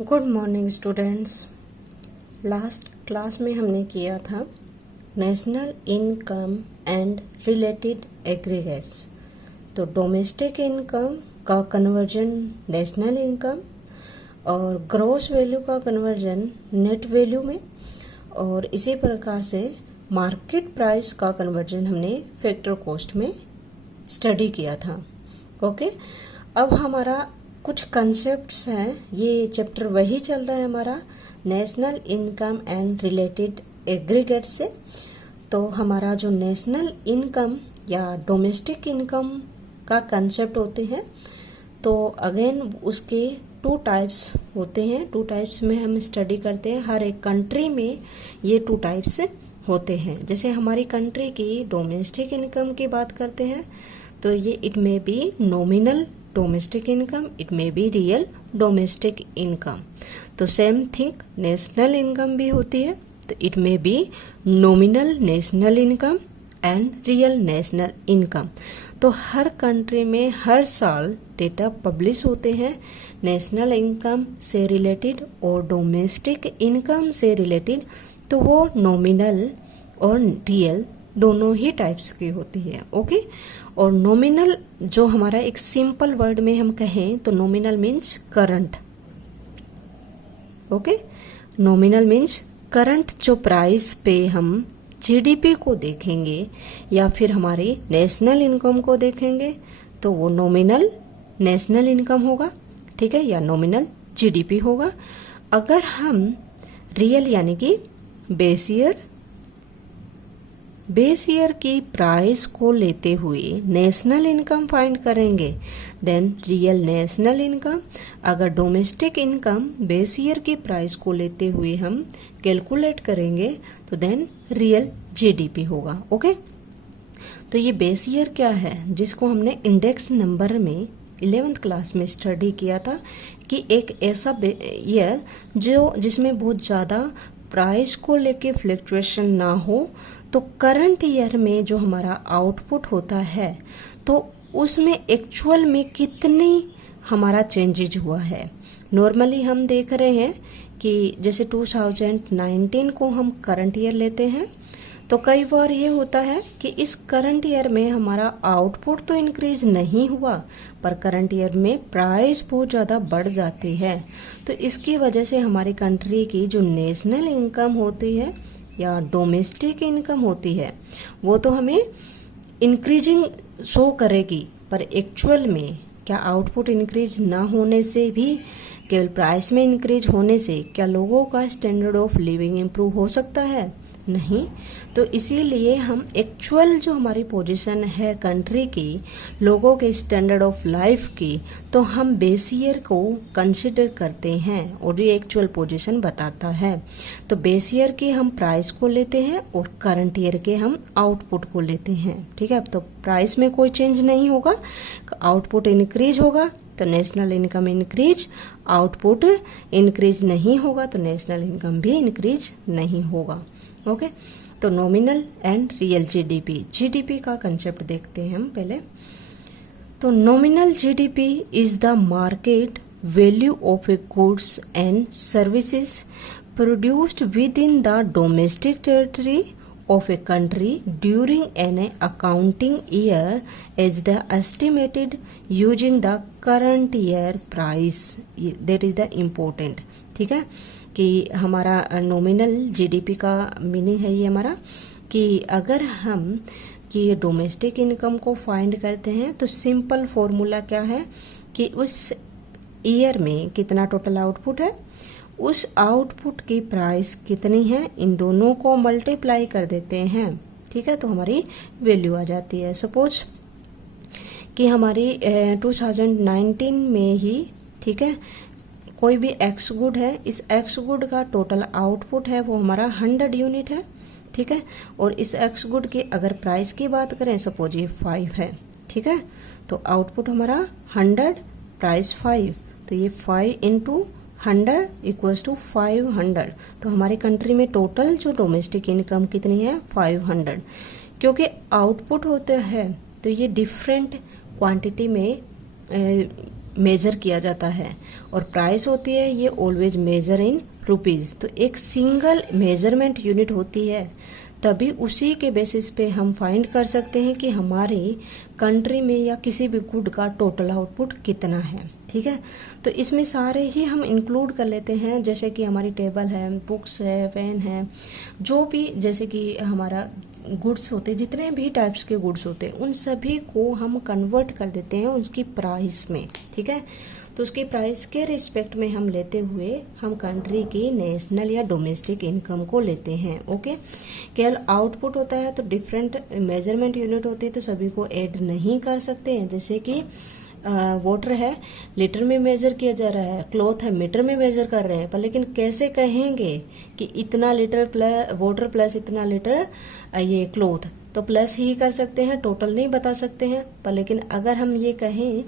Good morning students. Last class में हमने किया था national income and related aggregates. तो डोमेस्टिक इनकम का कन्वर्जन नेशनल इनकम और ग्रॉस वैल्यू का कन्वर्जन नेट वैल्यू में, और इसी प्रकार से मार्केट प्राइस का कन्वर्जन हमने फैक्टर कॉस्ट में स्टडी किया था। ओके, अब हमारा कुछ कंसेप्ट्स हैं, ये चैप्टर वही चल रहा है हमारा national income and related aggregate से। तो हमारा जो नेशनल इनकम या डोमेस्टिक इनकम का कंसेप्ट होते हैं, तो अगेन उसके टू टाइप्स होते हैं। टू टाइप्स में हम स्टडी करते हैं, हर एक कंट्री में ये टू टाइप्स होते हैं। जैसे हमारी कंट्री की डोमेस्टिक इनकम की बात करते हैं तो ये it may be nominal domestic income, it may be real domestic income. तो सेम थिंग नेशनल इनकम भी होती है, तो it may be nominal national income and real national income. तो हर कंट्री में हर साल डेटा पब्लिश होते हैं नेशनल इनकम से रिलेटेड और डोमेस्टिक इनकम से रिलेटेड। तो वो नॉमिनल और रियल दोनों ही टाइप्स की होती है। ओके, और नॉमिनल जो हमारा एक सिंपल वर्ड में हम कहें तो nominal means current. Okay, nominal means current जो प्राइस पे हम जीडीपी को देखेंगे या फिर हमारी नेशनल इनकम को देखेंगे तो वो नॉमिनल नेशनल इनकम होगा, ठीक है, या नॉमिनल जीडीपी होगा। अगर हम रियल यानी कि बेस ईयर की प्राइस को लेते हुए नेशनल इनकम फाइंड करेंगे देन रियल नेशनल इनकम। अगर डोमेस्टिक इनकम बेस ईयर की प्राइस को लेते हुए हम कैलकुलेट करेंगे तो देन रियल जीडीपी होगा। ओके, तो ये बेस ईयर क्या है, जिसको हमने इंडेक्स नंबर में 11th क्लास में स्टडी किया था कि एक ऐसा ईयर जिसमें बहुत ज़्यादा प्राइस को लेके फ्लक्चुएशन ना हो। तो करंट ईयर में जो हमारा आउटपुट होता है तो उसमें एक्चुअल में कितनी हमारा चेंजेज हुआ है। नॉर्मली हम देख रहे हैं कि जैसे 2019 को हम करंट ईयर लेते हैं, तो कई बार ये होता है कि इस करंट ईयर में हमारा आउटपुट तो इंक्रीज नहीं हुआ पर करंट ईयर में प्राइस बहुत ज़्यादा बढ़ जाती है। तो इसकी वजह से हमारी कंट्री की जो नेशनल इनकम होती है या डोमेस्टिक इनकम होती है वो तो हमें इंक्रीजिंग शो करेगी, पर एक्चुअल में क्या आउटपुट इंक्रीज ना होने से भी, केवल प्राइस में इंक्रीज होने से क्या लोगों का स्टैंडर्ड ऑफ लिविंग इम्प्रूव हो सकता है? नहीं। तो इसीलिए हम एक्चुअल जो हमारी पोजीशन है कंट्री की, लोगों के स्टैंडर्ड ऑफ लाइफ की, तो हम बेस ईयर को कंसिडर करते हैं और ये एक्चुअल पोजीशन बताता है। तो बेस ईयर की हम प्राइस को लेते हैं और करंट ईयर के हम आउटपुट को लेते हैं, ठीक है। अब तो प्राइस में कोई चेंज नहीं होगा, आउटपुट इंक्रीज होगा तो national income increase, output increase नहीं होगा तो नेशनल इनकम भी इंक्रीज नहीं होगा। ओके, तो नॉमिनल एंड रियल जीडीपी का कंसेप्ट देखते हैं हम पहले। तो nominal GDP is the market value of A goods and services produced with in the domestic territory of a country during an accounting year as the estimated using the current year price. That is the important, ठीक है, कि हमारा nominal GDP का meaning है ये हमारा कि अगर हम कि डोमेस्टिक इनकम को फाइंड करते हैं तो सिंपल फॉर्मूला क्या है कि उस ईयर में कितना टोटल आउटपुट है, उस आउटपुट की प्राइस कितनी है, इन दोनों को मल्टीप्लाई कर देते हैं, ठीक है, तो हमारी वैल्यू आ जाती है। सपोज कि हमारी 2019 में ही, ठीक है, कोई भी एक्स गुड है, इस एक्स गुड का टोटल आउटपुट है वो हमारा 100 यूनिट है, ठीक है, और इस एक्स गुड की अगर प्राइस की बात करें सपोज ये 5 है, ठीक है, तो आउटपुट हमारा 100, प्राइस 5, तो ये 5 इंटू 100 इक्वल्स टू 500। तो हमारी कंट्री में टोटल जो डोमेस्टिक इनकम कितनी है 500। क्योंकि आउटपुट होते हैं तो ये डिफरेंट क्वांटिटी में मेजर किया जाता है, और प्राइस होती है ये ऑलवेज मेजर इन रुपीज। तो एक सिंगल मेजरमेंट यूनिट होती है, तभी उसी के बेसिस पे हम फाइंड कर सकते हैं कि हमारी कंट्री में या किसी भी गुड का टोटल आउटपुट कितना है। ठीक है, तो इसमें सारे ही हम इंक्लूड कर लेते हैं, जैसे कि हमारी टेबल है, बुक्स है, पेन है, जो भी जैसे कि हमारा गुड्स होते, जितने भी टाइप्स के गुड्स होते हैं उन सभी को हम कन्वर्ट कर देते हैं उसकी प्राइस में। ठीक है, तो उसकी प्राइस के रिस्पेक्ट में हम लेते हुए हम कंट्री की नेशनल या डोमेस्टिक इनकम को लेते हैं। ओके, केवल आउटपुट होता है तो डिफरेंट मेजरमेंट यूनिट होती है, तो सभी को ऐड नहीं कर सकते हैं। जैसे कि वाटर है, लीटर में मेजर किया जा रहा है, क्लॉथ है, मीटर में मेजर कर रहे हैं, पर लेकिन कैसे कहेंगे कि इतना लीटर प्लस वाटर प्लस इतना लीटर ये क्लॉथ, तो प्लस ही कर सकते हैं, टोटल नहीं बता सकते हैं। पर लेकिन अगर हम ये कहें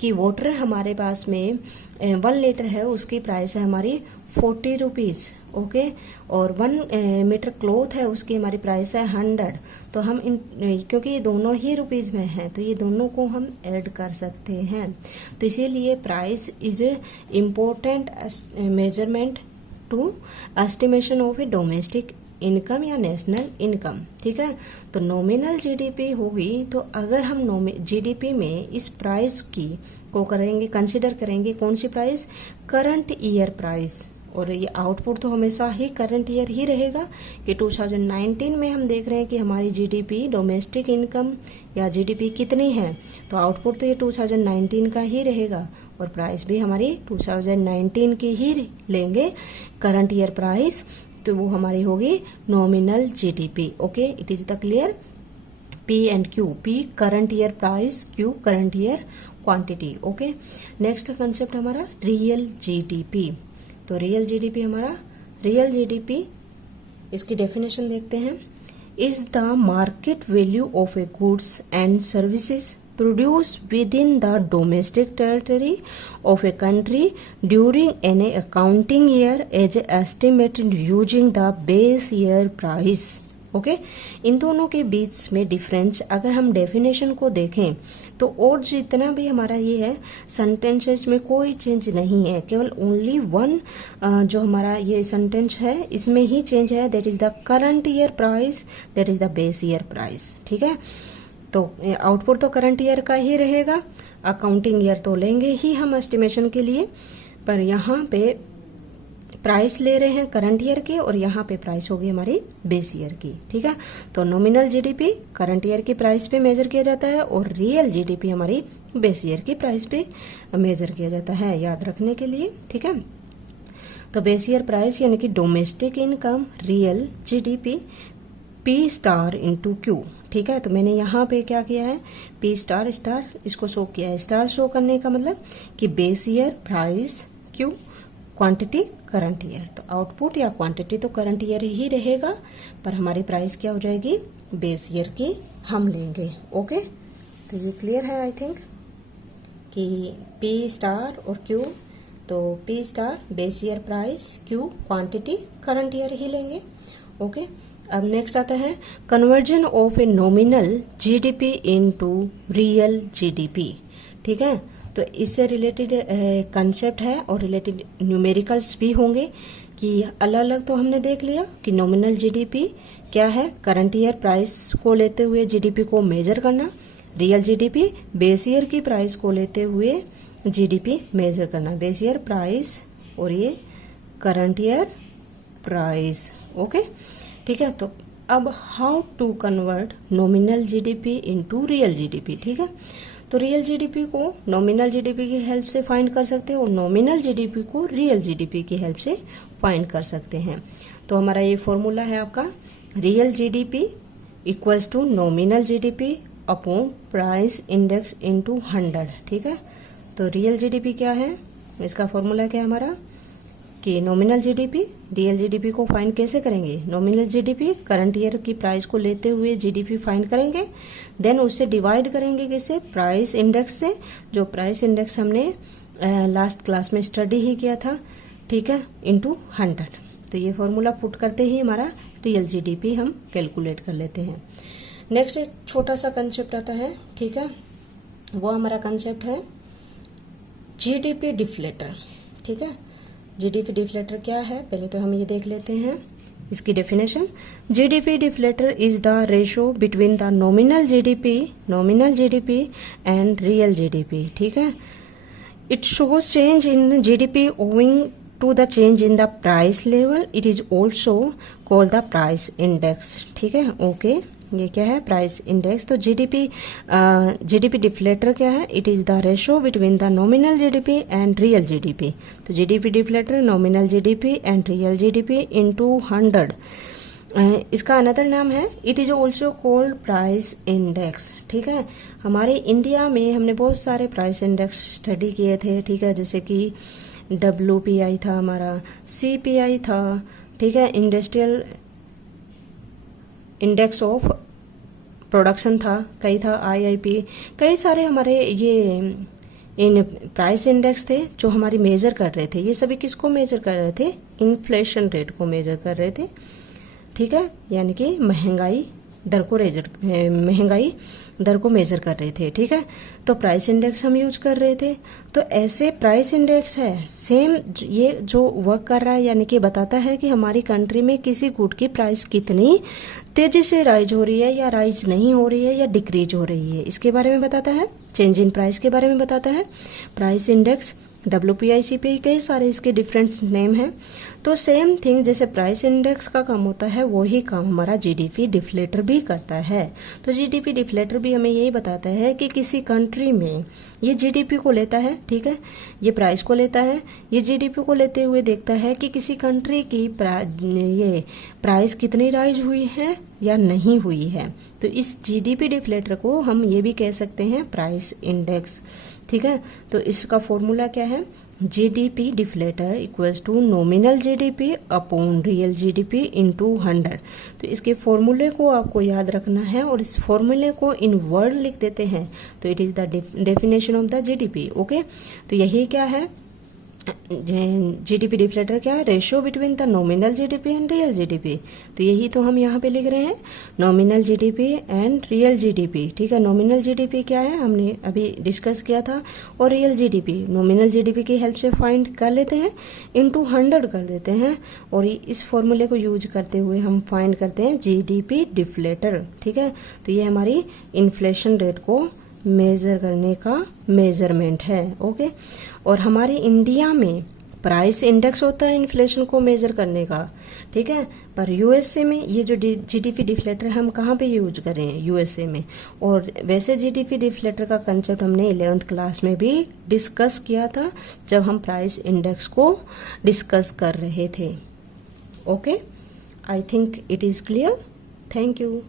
कि वाटर हमारे पास में 1 लीटर है, उसकी प्राइस है हमारी 40 रुपीज। ओके, और 1 मीटर क्लॉथ है, उसकी हमारी प्राइस है 100। तो हम क्योंकि ये दोनों ही रुपीज में है, तो ये दोनों को हम ऐड कर सकते हैं। तो इसीलिए price is important measurement to estimation of a domestic income या नेशनल इनकम। ठीक है, तो नॉमिनल जीडीपी होगी, तो अगर हम जीडीपी में इस प्राइस की को करेंगे, कंसिडर करेंगे, कौन सी प्राइस, करंट ईयर प्राइस, और ये आउटपुट तो हमेशा ही करंट ईयर ही रहेगा कि 2019 में हम देख रहे हैं कि हमारी जीडीपी डोमेस्टिक इनकम या जीडीपी कितनी है, तो आउटपुट तो ये 2019 का ही रहेगा, और प्राइस भी हमारी 2019 की ही लेंगे करंट ईयर प्राइस, तो वो हमारी होगी nominal GDP. Okay, it is the clear. P and Q, P current year price, Q current year quantity. Okay, next concept हमारा रियल जीडीपी। तो रियल जीडीपी हमारा, रियल जीडीपी इसकी डेफिनेशन देखते हैं, is the market value of A goods and services produced within the domestic territory of a country during an accounting year as estimated using the base year price. Okay, इन दोनों के बीच में difference अगर हम definition को देखें तो और जितना भी हमारा ये है सेंटेंसेस में कोई चेंज नहीं है, केवल ओनली वन जो हमारा ये सेंटेंस है इसमें ही चेंज है, that is the current year price, that is the base year price. ठीक है, तो आउटपुट तो करंट ईयर का ही रहेगा, अकाउंटिंग ईयर तो लेंगे ही हम एस्टिमेशन के लिए, पर यहाँ पे प्राइस ले रहे हैं करंट ईयर के, और यहाँ पे प्राइस होगी हमारी बेस ईयर की। ठीक है, तो नॉमिनल जीडीपी करंट ईयर की प्राइस पे मेजर किया जाता है, और रियल जीडीपी हमारी बेस ईयर की प्राइस पे मेजर किया जाता है, याद रखने के लिए। ठीक है, तो बेस ईयर प्राइस यानी कि domestic income, real GDP, P star into Q. ठीक है, तो मैंने यहाँ पे क्या किया है, पी स्टार स्टार इसको शो किया है। स्टार शो करने का मतलब कि base year price, Q quantity current year, तो आउटपुट या क्वांटिटी तो करंट ईयर ही रहेगा, पर हमारी प्राइस क्या हो जाएगी, बेस ईयर की हम लेंगे। ओके, तो ये क्लियर है आई थिंक कि पी स्टार और क्यू, तो P star base year price, Q quantity current year ही लेंगे। ओके, अब नेक्स्ट आता है conversion of a nominal GDP into real GDP. ठीक है, तो इससे रिलेटेड कंसेप्ट है और रिलेटेड न्यूमेरिकल्स भी होंगे कि अलग अलग तो हमने देख लिया कि नॉमिनल जीडीपी क्या है, करंट ईयर प्राइस को लेते हुए जीडीपी को मेजर करना, रियल जीडीपी बेस ईयर की प्राइस को लेते हुए जीडीपी मेजर करना, बेस ईयर प्राइस और ये करंट ईयर प्राइस। ओके, ठीक है, तो अब how to convert nominal GDP into real GDP. ठीक है, तो रियल जीडीपी को नॉमिनल जीडीपी की हेल्प से फाइंड कर सकते हैं और नॉमिनल जीडीपी को रियल जीडीपी की हेल्प से फाइंड कर सकते हैं। तो हमारा ये फॉर्मूला है आपका, real GDP equals to nominal GDP upon price index into 100। ठीक है, तो रियल जीडीपी क्या है, इसका फॉर्मूला क्या है हमारा कि नॉमिनल जीडीपी, रियल जीडीपी को फाइंड कैसे करेंगे, नॉमिनल जीडीपी करंट ईयर की प्राइस को लेते हुए जीडीपी फाइंड करेंगे, देन उससे डिवाइड करेंगे किससे, प्राइस इंडेक्स से, जो प्राइस इंडेक्स हमने लास्ट क्लास में स्टडी ही किया था। ठीक है, इनटू 100। तो ये फॉर्मूला पुट करते ही हमारा रियल जीडीपी हम कैलकुलेट कर लेते हैं। नेक्स्ट एक छोटा सा कंसेप्ट आता है। ठीक है, वो हमारा कंसेप्ट है जीडीपी डिफ्लेटर, ठीक है। जीडीपी डिफ्लेटर क्या है, पहले तो हम ये देख लेते हैं इसकी definition. GDP deflator is the ratio between the nominal GDP and real GDP, ठीक है। It shows change in GDP owing to the change in the price level. It is also called the price index, ठीक है। Okay, ये क्या है, price index. तो GDP deflator क्या है, it is the ratio between the nominal GDP and real GDP. तो GDP deflator nominal GDP and real GDP into 100। इसका अनदर नाम है, it is also called price index, ठीक है। हमारे इंडिया में हमने बहुत सारे प्राइस इंडेक्स स्टडी किए थे, ठीक है, जैसे कि WPI था हमारा, CPI था, ठीक है, इंडस्ट्रियल इंडेक्स ऑफ प्रोडक्शन था, कई था, IIP, कई सारे हमारे ये इन प्राइस इंडेक्स थे जो हमारी मेजर कर रहे थे। ये सभी किसको मेजर कर रहे थे, इन्फ्लेशन रेट को मेजर कर रहे थे, ठीक है, यानी कि महंगाई दर को मेजर कर रहे थे, ठीक है। तो प्राइस इंडेक्स हम यूज कर रहे थे। तो ऐसे प्राइस इंडेक्स है सेम, ये जो वर्क कर रहा है, यानी कि बताता है कि हमारी कंट्री में किसी गुड की प्राइस कितनी तेजी से राइज हो रही है या राइज नहीं हो रही है या डिक्रीज हो रही है, इसके बारे में बताता है। चेंज इन प्राइस के बारे में बताता है प्राइस इंडेक्स। WPI CPI कई सारे इसके डिफरेंट नेम हैं। तो सेम थिंग, जैसे प्राइस इंडेक्स का काम होता है वही काम हमारा जीडीपी डिफ्लेटर भी करता है। तो जीडीपी डिफ्लेटर भी हमें यही बताता है कि किसी कंट्री में ये जीडीपी को लेता है, ठीक है, ये प्राइस को लेता है, ये जीडीपी को लेते हुए देखता है कि किसी कंट्री की ये प्राइस कितनी राइज हुई है या नहीं हुई है। तो इस जीडीपी डिफ्लेटर को हम ये भी कह सकते हैं प्राइस इंडेक्स, ठीक है। तो इसका फॉर्मूला क्या है, GDP deflator equals to nominal GDP upon real GDP into 100। तो इसके फॉर्मूले को आपको याद रखना है और इस फॉर्मूले को इन वर्ड लिख देते हैं। तो it is the definition of the GDP. Okay, तो यही क्या है, जीडीपी डिफ्लेटर क्या है, ratio between the nominal GDP and real GDP. तो यही तो हम यहाँ पे लिख रहे हैं, nominal GDP and real GDP, ठीक है। नॉमिनल जीडीपी क्या है हमने अभी डिस्कस किया था, और रियल जीडीपी नॉमिनल जीडीपी की हेल्प से फाइंड कर लेते हैं, इनटू 100 कर देते हैं, और इस फॉर्मूले को यूज करते हुए हम फाइंड करते हैं जीडीपी डिफ्लेटर, ठीक है। तो ये हमारी इन्फ्लेशन रेट को मेजर करने का मेजरमेंट है। ओके, और हमारे इंडिया में प्राइस इंडेक्स होता है इन्फ्लेशन को मेजर करने का, ठीक है। पर यूएसए में ये जो जीडीपी डिफ्लेटर हम कहाँ पे यूज करें, यूएसए में। और वैसे जीडीपी डिफ्लेटर का कंसेप्ट हमने 11th क्लास में भी डिस्कस किया था जब हम प्राइस इंडेक्स को डिस्कस कर रहे थे। Okay, I think it is clear. Thank you.